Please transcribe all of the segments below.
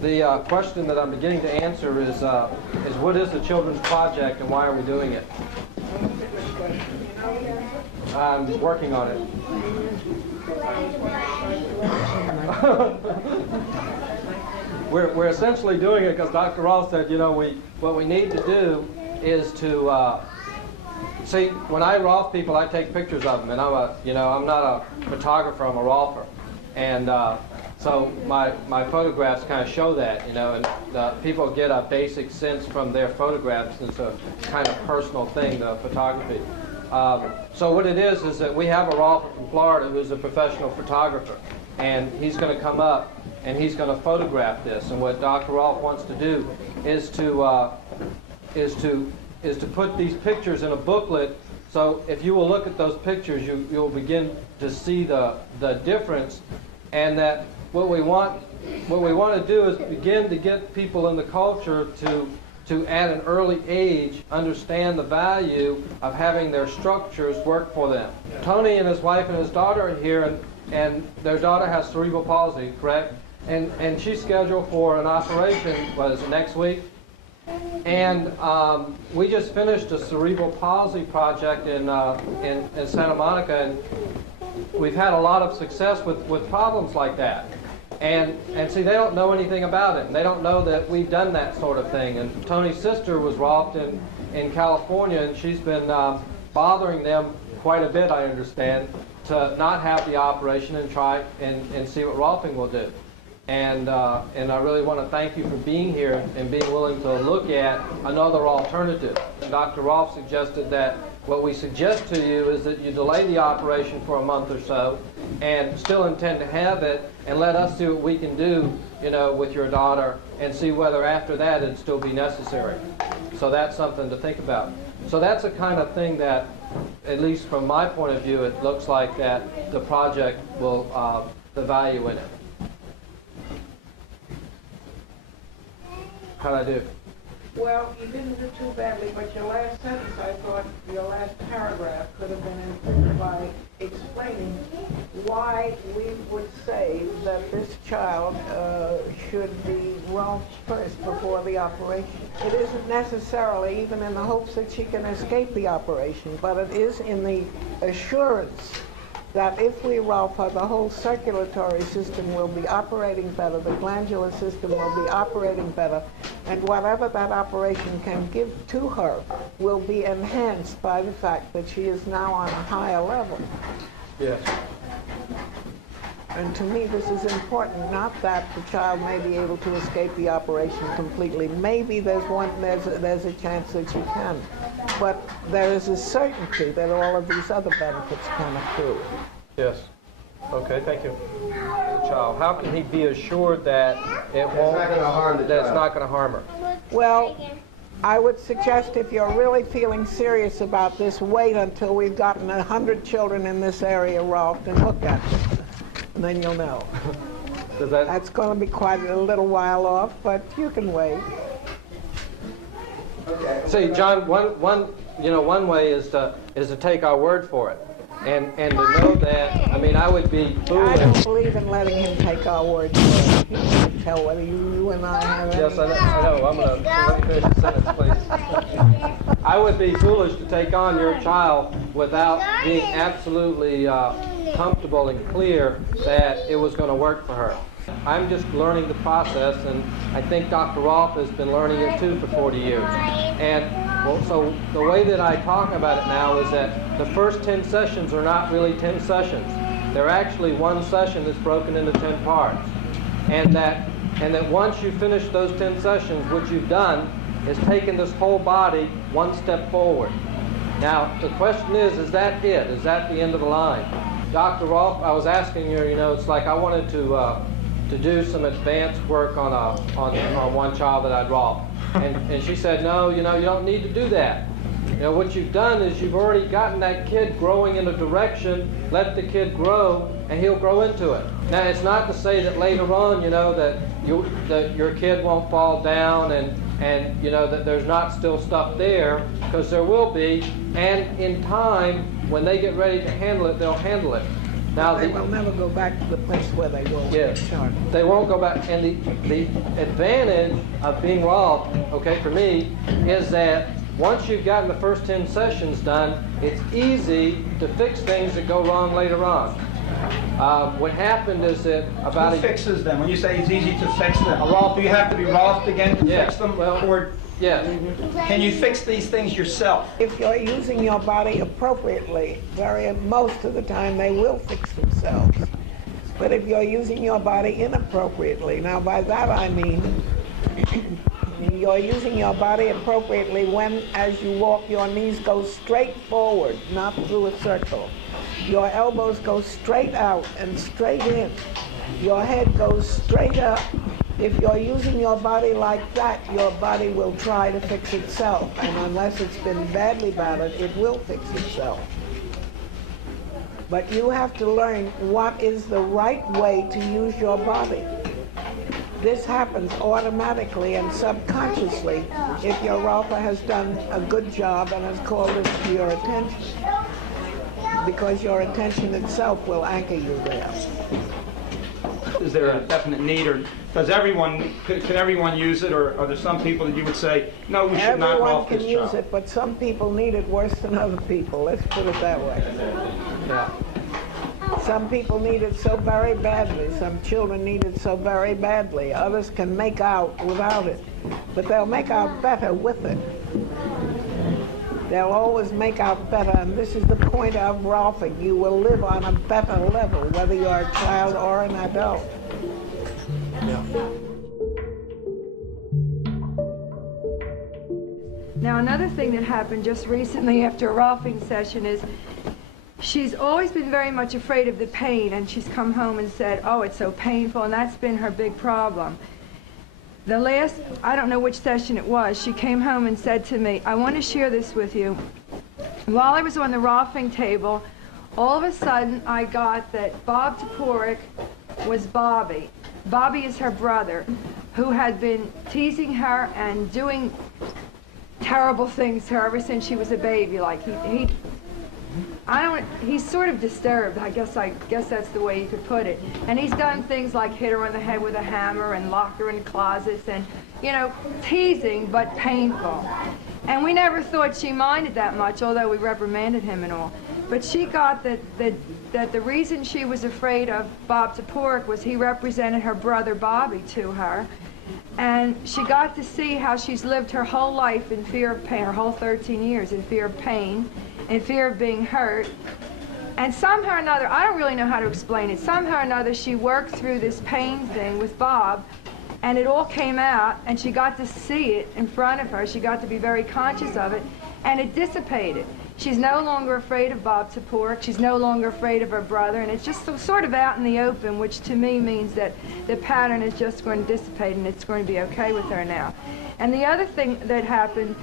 The question that I'm beginning to answer is what is the Children's Project and why are we doing it? I'm working on it. We're essentially doing it because Dr. Rolf said, what we need to do is to see, when I Rolf people, I take pictures of them, and I'm not a photographer, I'm a Rolfer, and so my photographs kind of show that, and people get a basic sense from their photographs. It's a kind of personal thing, the photography. So what it is that we have a Rolfer from Florida who's a professional photographer, and he's going to come up and he's going to photograph this. And what Dr. Rolf wants to do is to put these pictures in a booklet. So if you will look at those pictures, you'll begin to see the difference, and that what we want to do is begin to get people in the culture to at an early age understand the value of having their structures work for them. Tony and his wife and his daughter are here, and their daughter has cerebral palsy, correct? And she's scheduled for an operation, next week? And we just finished a cerebral palsy project in Santa Monica, and we've had a lot of success with problems like that. And see, they don't know anything about it, and they don't know that we've done that sort of thing. And Tony's sister was Rolfed in California, and she's been bothering them quite a bit, I understand, to not have the operation and try and see what Rolfing will do. And I really want to thank you for being here and being willing to look at another alternative. Dr. Rolf suggested that what we suggest to you is that you delay the operation for a month or so and still intend to have it, and let us see what we can do, with your daughter, and see whether after that it'd still be necessary. So that's something to think about. So that's the kind of thing that, at least from my point of view, it looks like that the project will, the value in it. How'd I do? Well, you didn't do too badly, but your last sentence, I thought your last paragraph could have been improved by explaining why we would say that this child should be Rolfed first before the operation. It isn't necessarily even in the hopes that she can escape the operation, but it is in the assurance that if we Rolf her, the whole circulatory system will be operating better, the glandular system will be operating better, and whatever that operation can give to her will be enhanced by the fact that she is now on a higher level. Yes. And to me, this is important, not that the child may be able to escape the operation completely. Maybe there's a chance that she can. But there is a certainty that all of these other benefits can accrue. Yes. Okay, thank you. The child, how can he be assured that it's not going to harm her? Well, I would suggest if you're really feeling serious about this, wait until we've gotten 100 children in this area Rolfed and look at them. And then you'll know. That's going to be quite a little while off, but you can wait. Okay. See, John, one way is to take our word for it, and to know that. I mean, I would be foolish. I don't believe in letting him take our word for it. You can't tell whether you and I have. Yes, I know. I'm going to let me finish the sentence, please. I would be foolish to take on your child without being absolutely comfortable and clear that it was going to work for her. I'm just learning the process, and I think Dr. Rolf has been learning it too for 40 years. And so the way that I talk about it now is that the first 10 sessions are not really 10 sessions. They're actually one session that's broken into 10 parts. And that once you finish those 10 sessions, what you've done is taken this whole body one step forward. Now, the question is that it? Is that the end of the line? Dr. Rolf, I was asking you, it's like I wanted to do some advanced work on one child that I'd Rolf. And she said, no, you don't need to do that. What you've done is you've already gotten that kid growing in a direction, let the kid grow, and he'll grow into it. Now, it's not to say that later on, that your kid won't fall down and that there's not still stuff there, because there will be, and in time, when they get ready to handle it, they'll handle it. Now, They will never go back to the place where they were when yes, they started. they won't go back. And the advantage of being Rolf, okay, for me, is that once you've gotten the first 10 sessions done, it's easy to fix things that go wrong later on. What happened is that about Who fixes them? When you say it's easy to fix them, do you have to be Rolf again to Yeah, fix them? well, Or yeah. can you fix these things yourself? If you're using your body appropriately, most of the time they will fix themselves. But if you're using your body inappropriately, now by that I mean you're using your body appropriately when, as you walk, your knees go straight forward, not through a circle. Your elbows go straight out and straight in. Your head goes straight up. If you're using your body like that, your body will try to fix itself. And unless it's been badly battered, it will fix itself. But you have to learn what is the right way to use your body. This happens automatically and subconsciously if your Rolfa has done a good job and has called it to your attention, because your attention itself will anchor you there. Is there a definite need, or does everyone, can everyone use it, or are there some people that you would say, no, we should not Everyone Rolf can this use child? it, but some people need it worse than other people. Let's put it that way. Yeah. Some people need it so very badly. Some children need it so very badly. Others can make out without it, but they'll make out better with it. They'll always make out better, and this is the point of Rolfing. You will live on a better level, whether you're a child or an adult. Now, another thing that happened just recently after a Rolfing session is she's always been very much afraid of the pain, and she's come home and said, oh, it's so painful, and that's been her big problem. The last, I don't know which session it was, she came home and said to me, I want to share this with you. While I was on the Rolfing table, all of a sudden I got that Bob Toporek was Bobby. Bobby is her brother, who had been teasing her and doing terrible things to her ever since she was a baby. Like he's sort of disturbed, I guess that's the way you could put it. And he's done things like hit her on the head with a hammer and lock her in closets and, you know, teasing but painful. And we never thought she minded that much, although we reprimanded him and all. But she got that the reason she was afraid of Bob Toporek was he represented her brother Bobby to her. And she got to see how she's lived her whole life in fear of pain, her whole 13 years in fear of pain, in fear of being hurt. And somehow or another, I don't really know how to explain it, somehow or another she worked through this pain thing with Bob, and it all came out, and she got to see it in front of her. She got to be very conscious of it, and it dissipated. She's no longer afraid of Bob Toporek. She's no longer afraid of her brother, and it's just sort of out in the open, which to me means that the pattern is just going to dissipate and it's going to be okay with her now. And the other thing that happened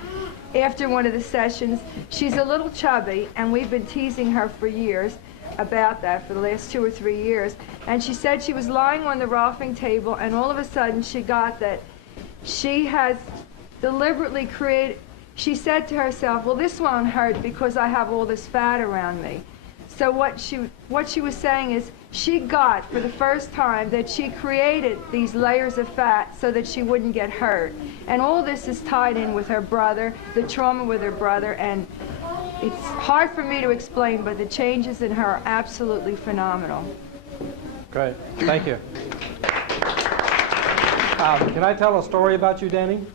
after one of the sessions, she's a little chubby, and we've been teasing her for years about that for the last 2 or 3 years. And she said she was lying on the Rolfing table, and all of a sudden she got that she has deliberately created. She said to herself, well, this won't hurt because I have all this fat around me. So what she was saying is she got, for the first time, that she created these layers of fat so that she wouldn't get hurt. And all this is tied in with her brother, the trauma with her brother, and it's hard for me to explain, but the changes in her are absolutely phenomenal. Great. Thank you. Can I tell a story about you, Danny?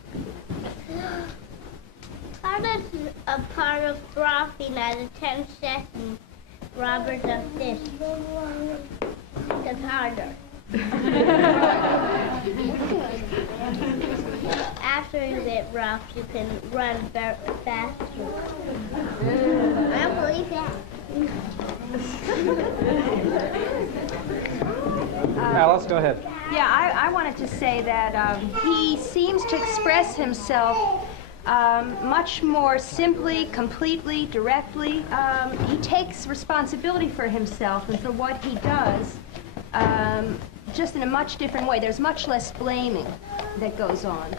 How does a part of frothing at a 10 seconds Robert does this? It's harder. After you get rough, you can run very faster. I don't believe that. Alice, go ahead. Yeah, I wanted to say that he seems to express himself much more simply, completely, directly. He takes responsibility for himself and for what he does, just in a much different way. There's much less blaming that goes on.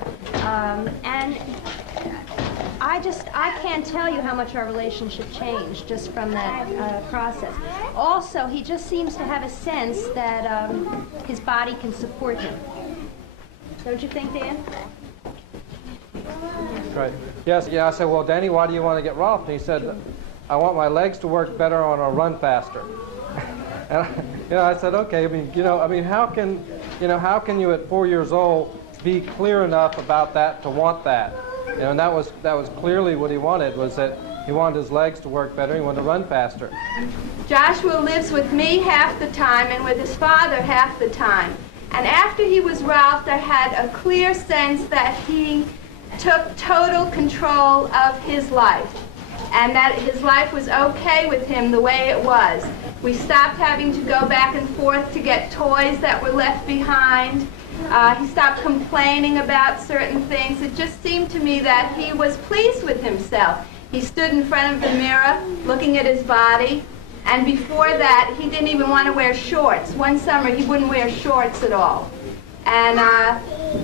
And I can't tell you how much our relationship changed just from that process. Also, he just seems to have a sense that his body can support him. Don't you think, Dan? Right. Yes, yeah, I said, well, Danny, why do you want to get Rolf? And he said, I want my legs to work better on a run faster. And I said, okay, how can you at 4 years old be clear enough about that to want that? And that was clearly what he wanted, was that he wanted his legs to work better, he wanted to run faster. Joshua lives with me half the time and with his father half the time. And after he was Ralphed, I had a clear sense that he took total control of his life, and that his life was okay with him the way it was. We stopped having to go back and forth to get toys that were left behind. He stopped complaining about certain things. It just seemed to me that he was pleased with himself. He stood in front of the mirror looking at his body, and before that he didn't even want to wear shorts. One summer he wouldn't wear shorts at all. And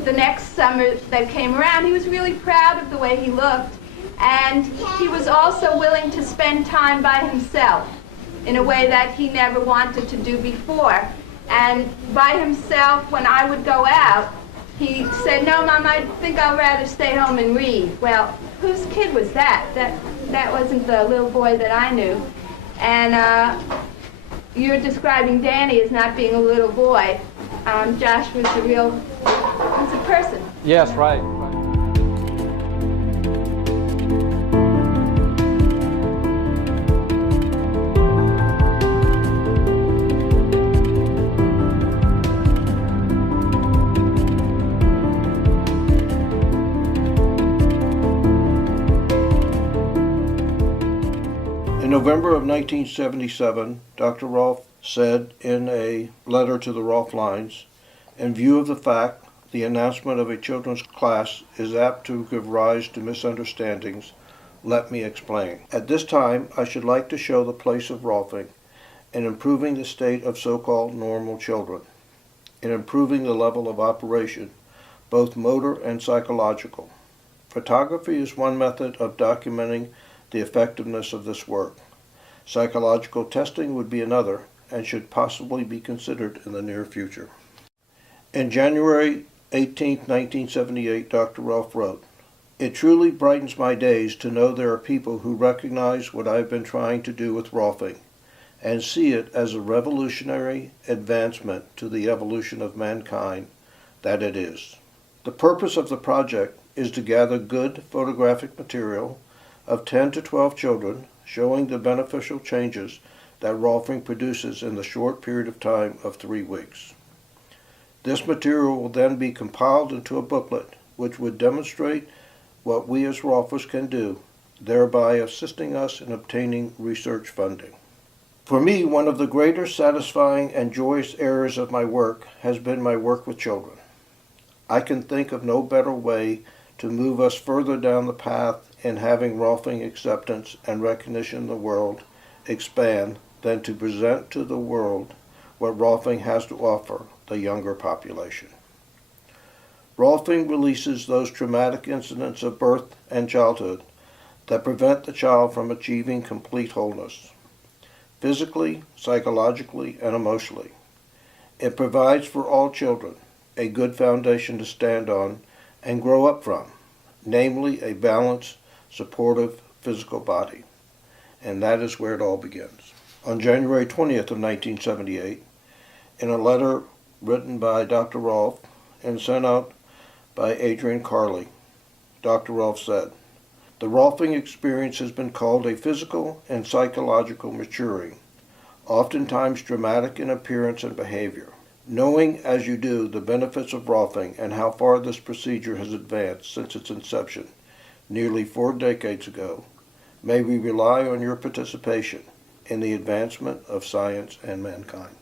the next summer that came around, he was really proud of the way he looked, and he was also willing to spend time by himself in a way that he never wanted to do before. And by himself, when I would go out, he said, "No, Mom, I think I'll rather stay home and read." Well, whose kid was that? That wasn't the little boy that I knew. And you're describing Danny as not being a little boy. Josh was he's a person. Yes, right. In November of 1977, Dr. Rolf said in a letter to the Rolf lines, "In view of the fact the announcement of a children's class is apt to give rise to misunderstandings, let me explain. At this time, I should like to show the place of Rolfing in improving the state of so-called normal children, in improving the level of operation, both motor and psychological. Photography is one method of documenting the effectiveness of this work. Psychological testing would be another, and should possibly be considered in the near future." In January 18, 1978, Dr. Rolf wrote, "It truly brightens my days to know there are people who recognize what I've been trying to do with Rolfing, and see it as a revolutionary advancement to the evolution of mankind that it is. The purpose of the project is to gather good photographic material of 10 to 12 children showing the beneficial changes that Rolfing produces in the short period of time of 3 weeks. This material will then be compiled into a booklet which would demonstrate what we as Rolfers can do, thereby assisting us in obtaining research funding. For me, one of the greater satisfying and joyous areas of my work has been my work with children. I can think of no better way to move us further down the path in having Rolfing acceptance and recognition in the world expand than to present to the world what Rolfing has to offer the younger population. Rolfing releases those traumatic incidents of birth and childhood that prevent the child from achieving complete wholeness, physically, psychologically, and emotionally. It provides for all children a good foundation to stand on and grow up from, namely a balanced, supportive physical body. And that is where it all begins." On January 20th of 1978, in a letter written by Dr. Rolf and sent out by Adrian Carley, Dr. Rolf said, "The Rolfing experience has been called a physical and psychological maturing, oftentimes dramatic in appearance and behavior. Knowing as you do the benefits of Rolfing and how far this procedure has advanced since its inception, nearly 4 decades ago, may we rely on your participation in the advancement of science and mankind."